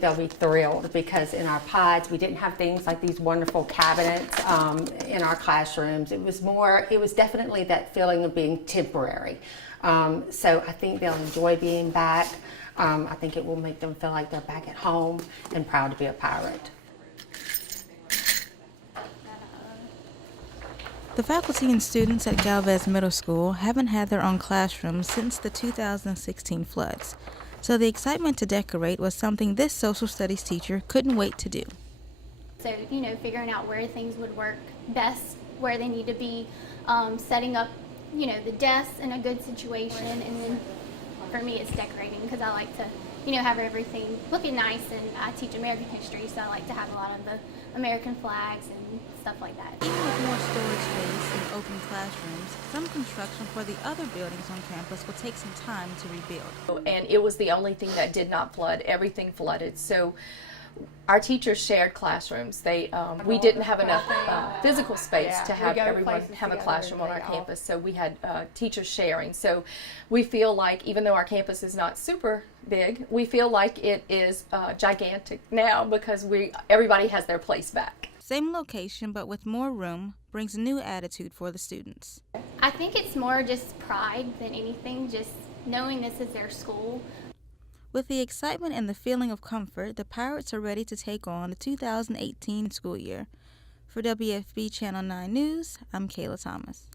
They'll be thrilled because in our pods we didn't have things like these wonderful cabinets in our classrooms. It was definitely that feeling of being temporary. So I think they'll enjoy being back. I think it will make them feel like they're back at home and proud to be a pirate. The faculty and students at Galvez Middle School haven't had their own classroom since the 2016 floods, so the excitement to decorate was something this social studies teacher couldn't wait to do. So, figuring out where things would work best, where they need to be, setting up, the desks in a good situation, and then for me it's decorating because I like to, have everything looking nice, and I teach American history, so I like to have a lot of the American flags and stuff like that. Even with more storage space and open classrooms, some construction for the other buildings on campus will take some time to rebuild. And it was the only thing that did not flood. Everything flooded. So our teachers shared classrooms. We didn't have enough physical space to have everyone have a classroom on our campus, so we had teachers sharing. So we feel like, even though our campus is not super big, we feel like it is gigantic now because everybody has their place back. Same location, but with more room, brings a new attitude for the students. I think it's more just pride than anything, just knowing this is their school. With the excitement and the feeling of comfort, the Pirates are ready to take on the 2018 school year. For WFB Channel 9 News, I'm Kayla Thomas.